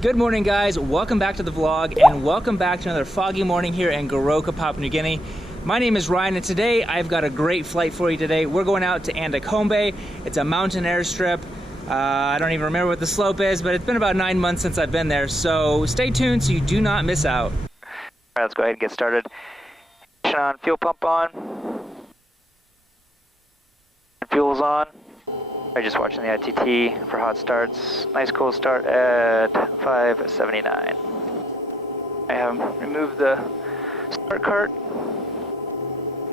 Good morning, guys. Welcome back to the vlog and welcome back to another foggy morning here in Goroka, Papua New Guinea. My name is Ryan and today I've got a great flight for you today. We're going out to Andakombe. It's a mountain airstrip. I don't even remember what the slope is, but it's been about 9 months since I've been there. So stay tuned so you do not miss out. All right, let's go ahead and get started. On, fuel pump on. Fuel's on. I'm just watching the ITT for hot starts. Nice cool start at 579. I have removed the start cart.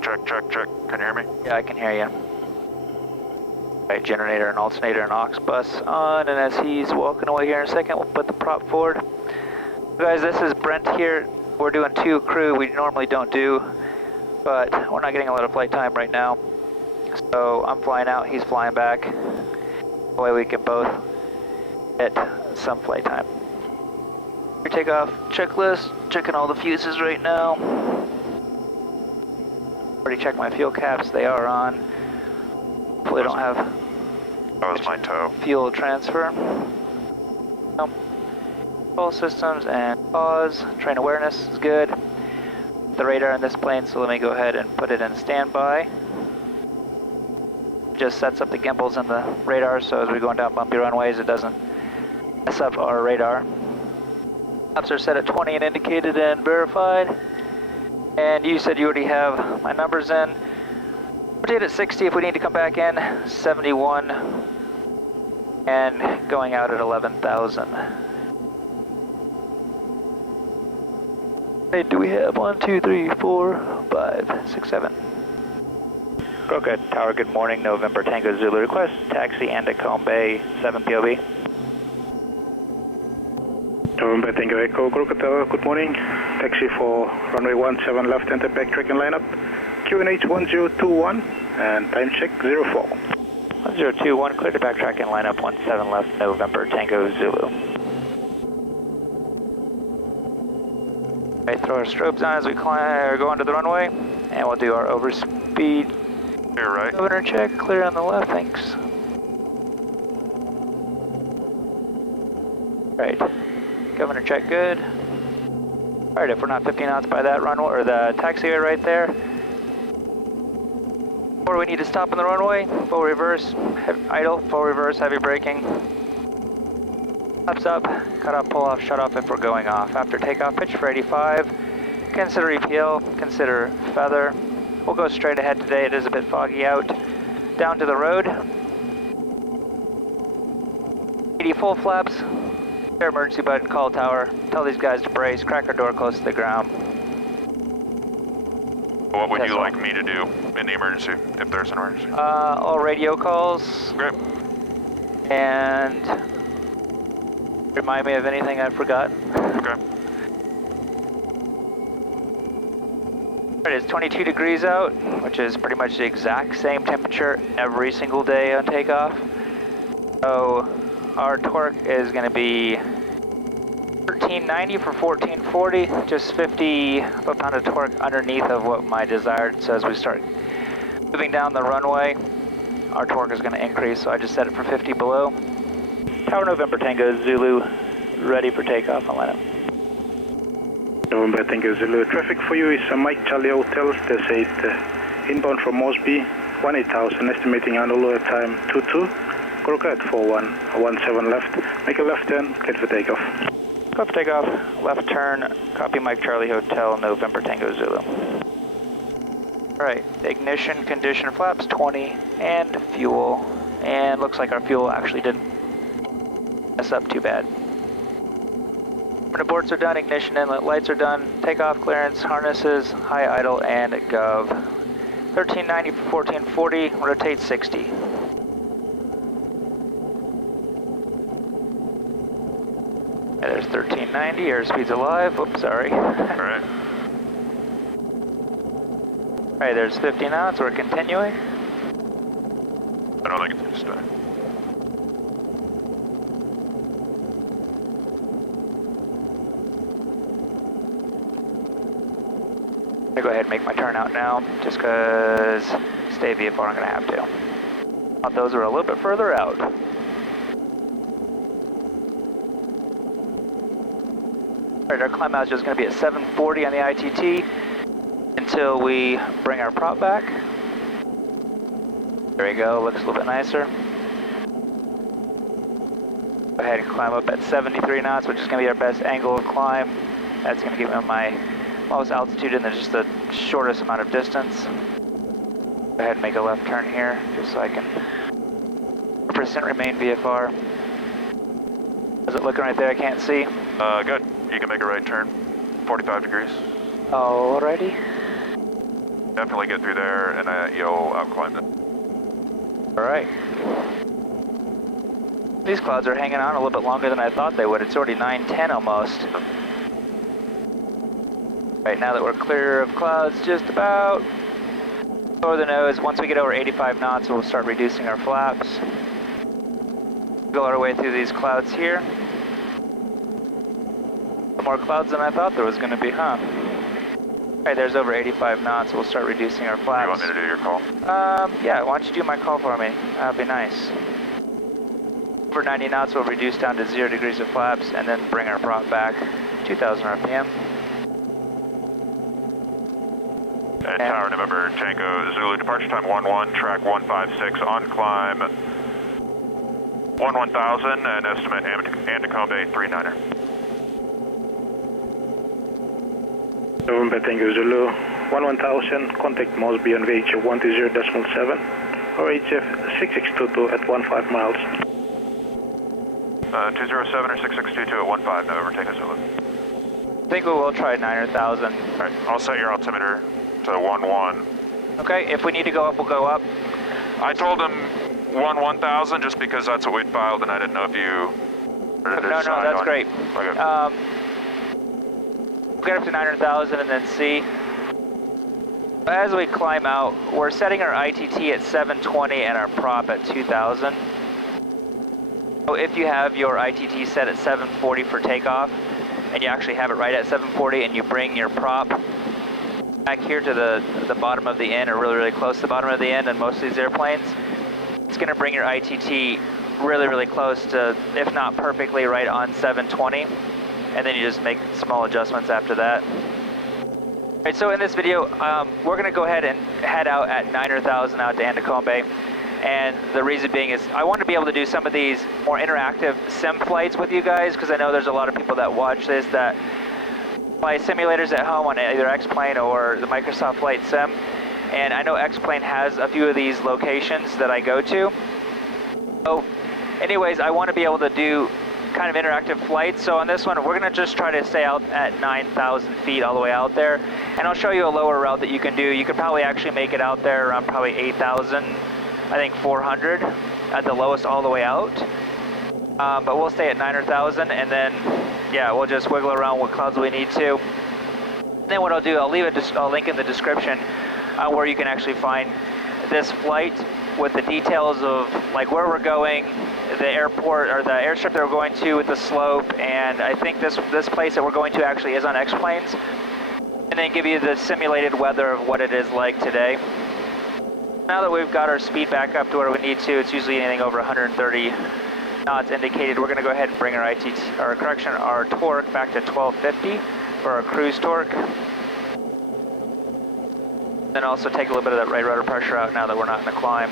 Check. Can you hear me? Yeah, I can hear you. Right, generator and alternator and aux bus on, and as he's walking away here in a second, we'll put the prop forward. Guys, this is Brent here. We're doing 2 crew. We normally don't do, but we're not getting a lot of flight time right now. So I'm flying out, he's flying back. That way we can both get some flight time. Takeoff checklist, checking all the fuses right now. Already checked my fuel caps, they are on. Hopefully don't have that was my toe. Fuel transfer. All systems and pause, train awareness is good. The radar in this plane, so let me go ahead and put it in standby. Just sets up the gimbals and the radar, so as we're going down bumpy runways, it doesn't mess up our radar. Flaps are set at 20 and indicated and verified. And you said you already have my numbers in. Rotate at 60 if we need to come back in. 71 and going out at 11,000. Hey, do we have 1, 2, 3, 4, 5, 6, 7? Goroka Tower, good morning, November Tango Zulu. Request taxi Andakombe 7 POB. November Tango Echo, Goroka Tower, good morning. Taxi for runway 17 left, enter back track and lineup. QNH 1021 and time check 04. 1021, clear to back track and lineup 17 left, November Tango Zulu. Right, throw our strobes on as we go onto the runway, and we'll do our overspeed. You're right. Governor check, clear on the left, thanks. Right, governor check, good. Alright, if we're not 50 knots by that runway, or the taxiway right there, or we need to stop on the runway, full reverse, idle, full reverse, heavy braking. Flaps up, cut off, pull off, shut off if we're going off. After takeoff, pitch for 85, consider EPL, consider feather. We'll go straight ahead today, it is a bit foggy out. Down to the road. 80 full flaps. Their emergency button, call tower. Tell these guys to brace, crack our door close to the ground. What would you like me to do in the emergency, if there's an emergency? All radio calls. Great. And remind me of anything I've forgotten. Okay. It's 22 degrees out, which is pretty much the exact same temperature every single day on takeoff. So our torque is going to be 1390 for 1440, just 50 foot-pound of torque underneath of what my desired. So as we start moving down the runway, our torque is going to increase, so I just set it for 50 below. Tower November Tango Zulu, ready for takeoff on lineup. November Tango Zulu, traffic for you is Mike Charlie Hotel, there's 8 inbound from Mosby, 18,000, estimating underload time 22. Goroka at 4117 left, make a left turn, clear for takeoff. Clear for takeoff, left turn, copy Mike Charlie Hotel, November Tango Zulu. Alright, ignition, condition, flaps 20, and fuel. And looks like our fuel actually didn't mess up too bad. Abort are done, ignition inlet lights are done, takeoff clearance, harnesses, high idle, and gov. 1390 for 1440, rotate 60. Yeah, there's 1390, airspeed's alive, oops, sorry. Alright. Alright, there's 50 knots, we're continuing. I don't think it's just I'm gonna go ahead and make my turn out now, just because stay VFR I'm gonna have to. Thought those are a little bit further out. Alright, our climb out is just going to be at 740 on the ITT until we bring our prop back. There we go, looks a little bit nicer. Go ahead and climb up at 73 knots, which is going to be our best angle of climb. That's going to give me my most altitude and then just the shortest amount of distance. Go ahead and make a left turn here, just so I can percent remain VFR. Is it looking right there? I can't see. Good. You can make a right turn. 45 degrees. Alrighty. Definitely get through there, and you'll outclimb it. Alright. These clouds are hanging on a little bit longer than I thought they would. It's already 9:10 almost. Right now that we're clear of clouds, just about over the nose. Once we get over 85 knots, we'll start reducing our flaps. Go our way through these clouds here. More clouds than I thought there was going to be, huh? Alright, there's over 85 knots. We'll start reducing our flaps. You want me to do your call? Yeah, why don't you do my call for me? That'd be nice. Over 90 knots, we'll reduce down to 0 degrees of flaps and then bring our prop back 2,000 RPM. And Tower November Tango Zulu, departure time 11, track 156, on climb 11,000 and estimate Andakombe 39er. November Tango Zulu, 11,000, contact Mosby on VHF 120.7 or HF 6622 at 15 miles. 207 or 6622 at 15, November Tango Zulu. I think we will try 9,000. Alright, I'll set your altimeter to 11. Okay, if we need to go up, we'll go up. I told him 11,000 just because that's what we'd filed, and I didn't know if you... No, that's great. Okay. We'll get up to 900,000 and then see. As we climb out, we're setting our ITT at 720 and our prop at 2,000. So if you have your ITT set at 740 for takeoff, and you actually have it right at 740 and you bring your prop back here to the bottom of the end, or really close to the bottom of the end on most of these airplanes, it's going to bring your ITT really close to, if not perfectly, right on 720, and then you just make small adjustments after that. Alright, so in this video, we're going to go ahead and head out at 9,000 out to Andakombe, and the reason being is I want to be able to do some of these more interactive sim flights with you guys, because I know there's a lot of people that watch this that fly simulators at home on either X-Plane or the Microsoft Flight Sim, and I know X-Plane has a few of these locations that I go to. So anyways, I want to be able to do kind of interactive flights, so on this one we're going to just try to stay out at 9,000 feet all the way out there, and I'll show you a lower route that you can do. You could probably actually make it out there around probably 8,000, I think 400 at the lowest all the way out, but we'll stay at 9,000, and then yeah, we'll just wiggle around what clouds we need to. Then what I'll do, I'll leave a link in the description where you can actually find this flight with the details of like where we're going, the airport or the airstrip that we're going to with the slope, and I think this place that we're going to actually is on X-Planes, and then give you the simulated weather of what it is like today. Now that we've got our speed back up to where we need to, it's usually anything over 130 knots indicated, we're going to go ahead and bring our our torque back to 1250 for our cruise torque. Then also take a little bit of that right rudder pressure out now that we're not in the climb.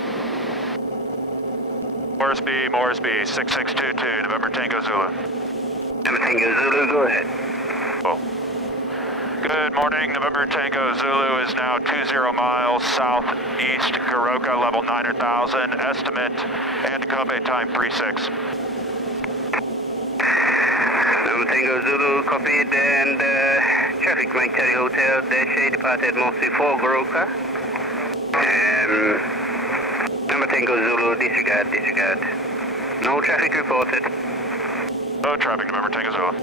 Moresby, 6622, November Tango Zulu. November Tango Zulu, go ahead. Oh. Good morning, November Tango Zulu is now 20 miles southeast Goroka, level 9,000, estimate Andakombe time 36. November Tango Zulu, copied, and traffic Mike Charlie Hotel, Dash A, departed mostly for Goroka. November Tango Zulu, disregard. No traffic reported. No traffic, November Tango Zulu.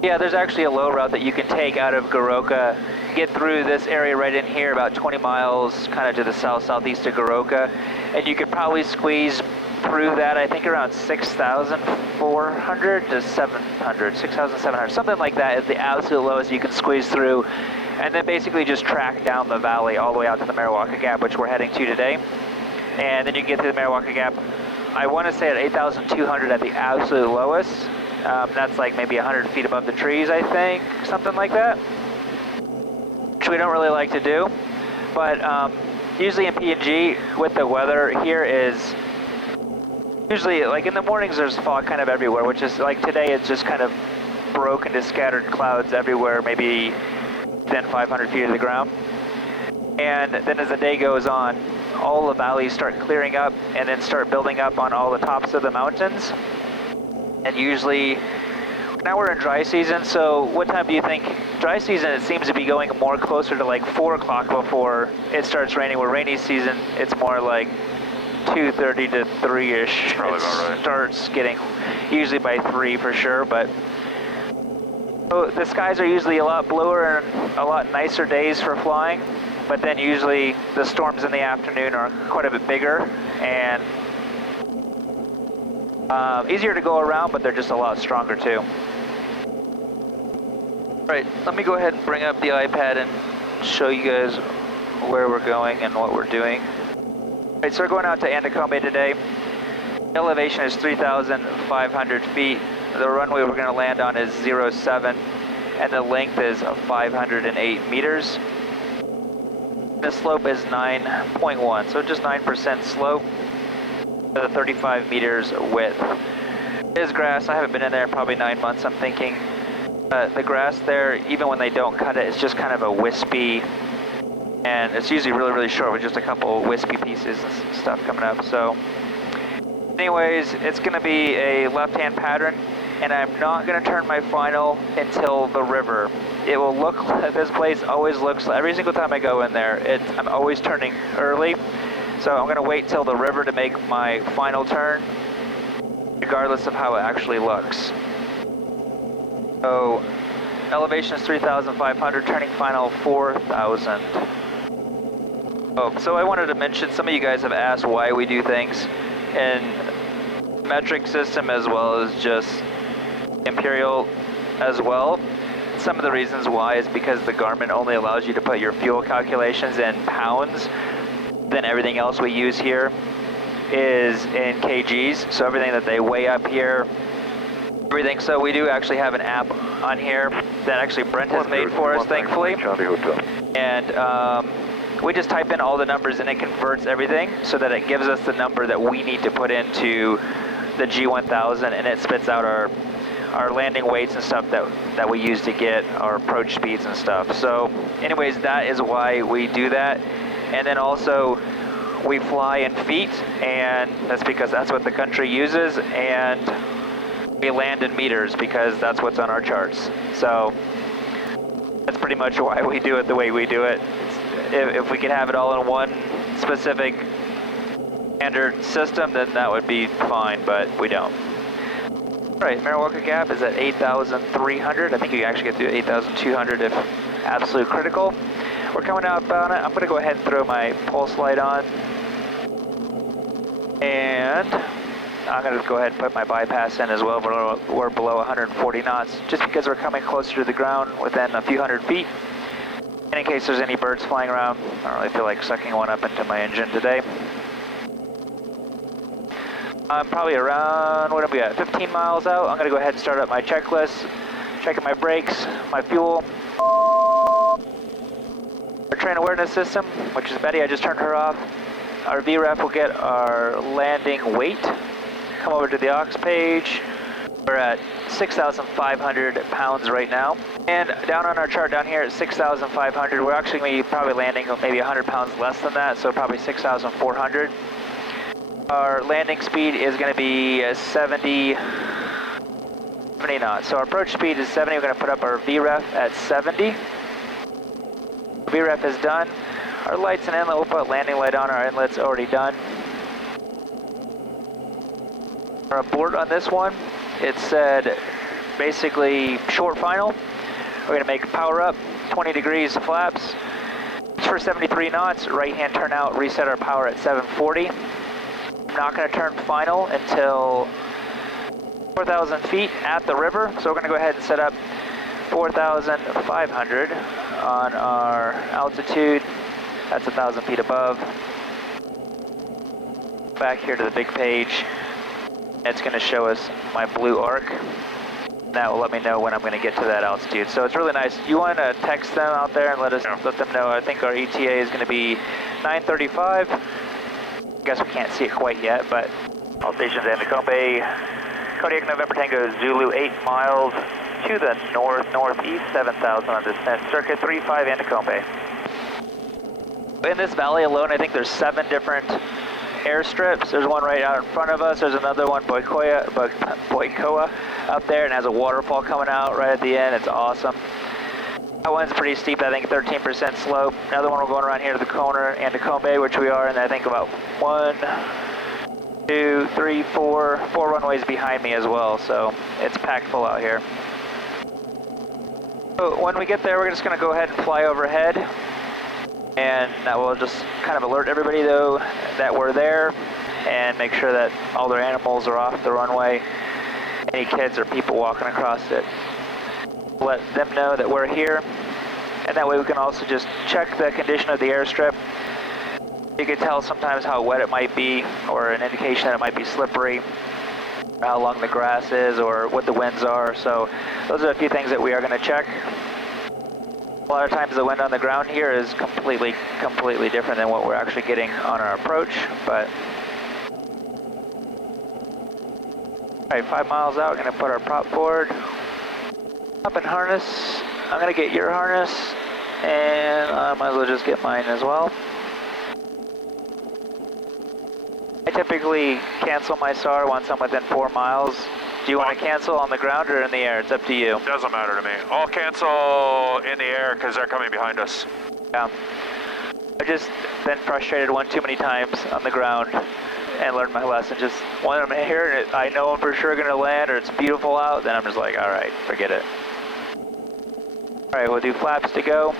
Yeah, there's actually a low route that you can take out of Goroka, get through this area right in here, about 20 miles kind of to the southeast of Goroka, and you could probably squeeze through that, I think around 6,400 to 700, 6,700, something like that is the absolute lowest you can squeeze through, and then basically just track down the valley all the way out to the Mariwaka Gap, which we're heading to today, and then you get through the Mariwaka Gap, I want to say at 8,200 at the absolute lowest. That's like maybe 100 feet above the trees, I think, something like that, which we don't really like to do. But usually in PNG, with the weather here is, usually like in the mornings there's fog kind of everywhere, which is like today it's just kind of broke into scattered clouds everywhere, maybe within 500 feet of the ground. And then as the day goes on, all the valleys start clearing up and then start building up on all the tops of the mountains. And usually, now we're in dry season, so what time do you think? Dry season, it seems to be going more closer to like 4 o'clock before it starts raining, where rainy season, it's more like 2:30 to 3-ish. Probably about right. Starts getting, usually by 3 for sure, but so the skies are usually a lot bluer and a lot nicer days for flying, but then usually the storms in the afternoon are quite a bit bigger and easier to go around, but they're just a lot stronger too. Alright, let me go ahead and bring up the iPad and show you guys where we're going and what we're doing. Alright, so we're going out to Andakombe today. Elevation is 3,500 feet. The runway we're going to land on is 07, and the length is 508 meters. The slope is 9.1, so just 9% slope to the 35 meters width. It is grass. I haven't been in there in probably 9 months, I'm thinking. The grass there, even when they don't cut it, it's just kind of a wispy, and it's usually really, really short with just a couple wispy pieces and stuff coming up. So anyways, it's going to be a left-hand pattern, and I'm not going to turn my final until the river. It will look, this place always looks, every single time I go in there, I'm always turning early. So I'm going to wait till the river to make my final turn, regardless of how it actually looks. So elevation is 3,500, turning final 4,000. Oh, so I wanted to mention, some of you guys have asked why we do things in metric system as well as just imperial as well. Some of the reasons why is because the Garmin only allows you to put your fuel calculations in pounds. Then everything else we use here is in kgs. So everything that they weigh up here, everything. So we do actually have an app on here that actually Brent has made for us, thankfully. And we just type in all the numbers and it converts everything so that it gives us the number that we need to put into the G1000, and it spits out our landing weights and stuff that we use to get our approach speeds and stuff. So anyways, that is why we do that. And then also we fly in feet, and that's because that's what the country uses, and we land in meters because that's what's on our charts. So that's pretty much why we do it the way we do it. If we could have it all in one specific standard system, then that would be fine, but we don't. Alright, Mariwaka gap is at 8,300. I think you can actually get through 8,200 if absolute critical. We're coming up on it. I'm going to go ahead and throw my pulse light on. And I'm going to go ahead and put my bypass in as well. We're below 140 knots just because we're coming closer to the ground within a few hundred feet. And in case there's any birds flying around, I don't really feel like sucking one up into my engine today. I'm probably around, what are we at, 15 miles out. I'm going to go ahead and start up my checklist, checking my brakes, my fuel. Our train awareness system, which is Betty, I just turned her off. Our VREF will get our landing weight. Come over to the aux page. We're at 6,500 pounds right now. And down on our chart down here at 6,500, we're actually going to be probably landing maybe 100 pounds less than that, so probably 6,400. Our landing speed is going to be 70 knots. So our approach speed is 70. We're going to put up our VREF at 70. VREF is done. Our lights and inlet, we'll put landing light on. Our inlet's already done. Our abort on this one, it said basically short final. We're going to make power up, 20 degrees flaps. It's for 73 knots, right hand turn out, reset our power at 740. I'm not going to turn final until 4,000 feet at the river, so we're going to go ahead and set up 4,500 on our altitude. That's 1,000 feet above. Back here to the big page, it's going to show us my blue arc. That will let me know when I'm going to get to that altitude. So it's really nice. You want to text them out there and let them know. I think our ETA is going to be 9:35. I guess we can't see it quite yet, but all stations Andakombe, Kodiak November Tango Zulu 8 miles to the northeast, 7,000 on descent, circuit 35 Andakombe. In this valley alone, I think there's 7 different airstrips. There's one right out in front of us. There's another one, Boikoa, up there, and has a waterfall coming out right at the end. It's awesome. That one's pretty steep, I think 13% slope. Another one we're going around here to the corner, Andakombe, which we are, and I think about 1, 2, 3, 4 runways behind me as well, so it's packed full out here. So when we get there, we're just going to go ahead and fly overhead, and that will just kind of alert everybody though that we're there, and make sure that all their animals are off the runway, any kids or people walking across it. Let them know that we're here, and that way we can also just check the condition of the airstrip. You can tell sometimes how wet it might be, or an indication that it might be slippery, how long the grass is, or what the winds are. So those are a few things that we are going to check. A lot of times the wind on the ground here is completely different than what we're actually getting on our approach, but all right, 5 miles out, we're going to put our prop forward. Up in harness. I'm going to get your harness, and I might as well just get mine as well. I typically cancel my SAR once I'm within 4 miles. Do you want to cancel on the ground or in the air? It's up to you. Doesn't matter to me. I'll cancel in the air because they're coming behind us. Yeah. I've just been frustrated one too many times on the ground and learned my lesson. Just when I'm here and I know I'm for sure going to land or it's beautiful out, then I'm just like, all right, forget it. All right, we'll do flaps to go.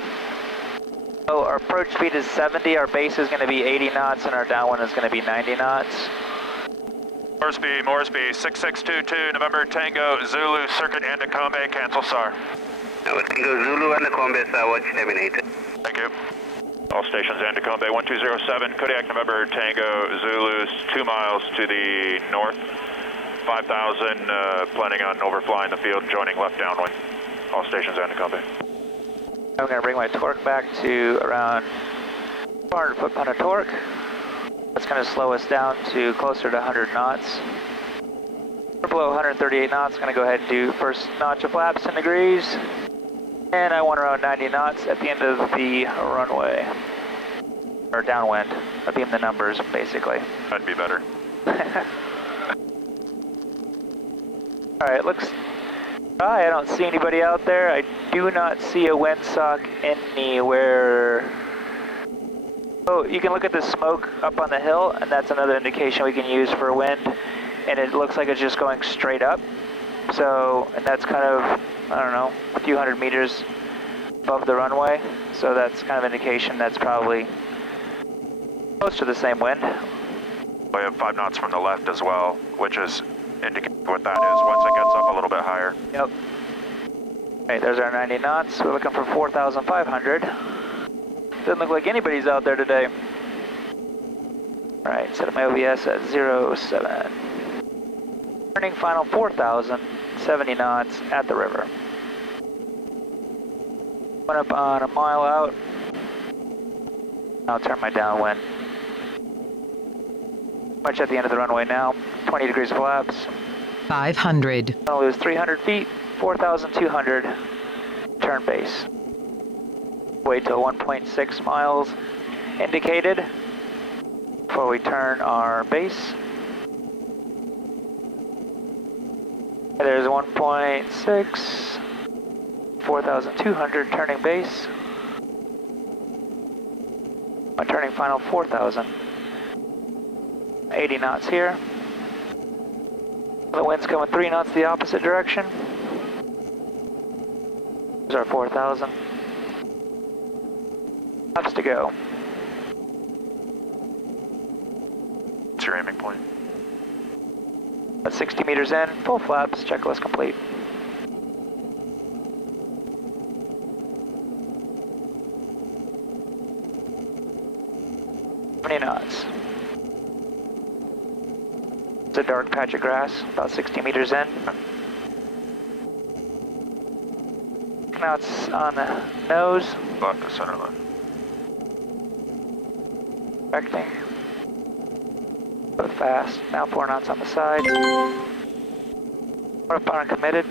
So our approach speed is 70, our base is going to be 80 knots, and our downwind is going to be 90 knots. Moresby, 6622, November Tango, Zulu, circuit Andakombe, cancel SAR. November Tango, Zulu, Andakombe, SAR watch terminated. Thank you. All stations Andakombe, 1207, Kodiak November Tango, Zulu, 2 miles to the north, 5,000, planning on overflying the field, joining left downwind. All stations Andakombe. I'm going to bring my torque back to around 400 foot-pound of torque. That's going to slow us down to closer to 100 knots. We're below 138 knots. I'm going to go ahead and do first notch of flaps in degrees. And I want around 90 knots at the end of the runway. Or downwind. I'll beam the numbers, basically. That'd be better. Alright, looks... I don't see anybody out there. I do not see a windsock anywhere. Oh, you can look at the smoke up on the hill, and that's another indication we can use for wind. And it looks like it's just going straight up. So, and that's kind of, I don't know, a few hundred meters above the runway. So that's kind of indication that's probably close to the same wind. We have 5 knots from the left as well, which is indicating what that is once it gets up a little bit higher. Yep. Alright, there's our 90 knots. We're looking for 4,500. Doesn't look like anybody's out there today. Alright, set up my OBS at 07. Turning final 4,000, 70 knots at the river. Went up on a mile out. I'll turn my downwind. Much at the end of the runway now. 20 degrees flaps. 500. I'll lose 300 feet, 4,200. Turn base. Wait till 1.6 miles indicated before we turn our base. There's 1.6, 4,200 turning base. I'm turning final 4,000. 80 knots here. The wind's coming 3 knots the opposite direction. There's our 4,000. Laps to go. What's your aiming point? At 60 meters in, full flaps, checklist complete. How many knots? It's a dark patch of grass, about 60 meters in. knots on the nose. Left to center line. Correcting. Go fast. Now 4 knots on the side. Quarter pound committed.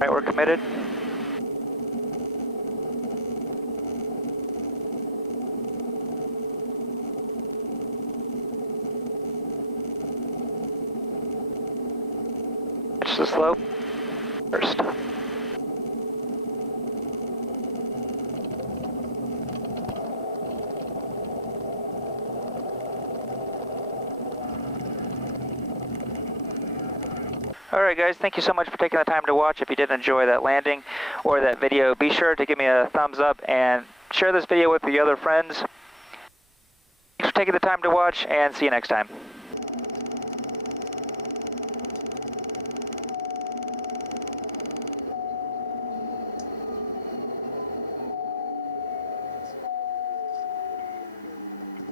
Right, we're committed. Pitch the slope first. Alright guys, thank you so much for taking the time to watch. If you did enjoy that landing or that video, be sure to give me a thumbs up and share this video with your other friends. Thanks for taking the time to watch, and see you next time.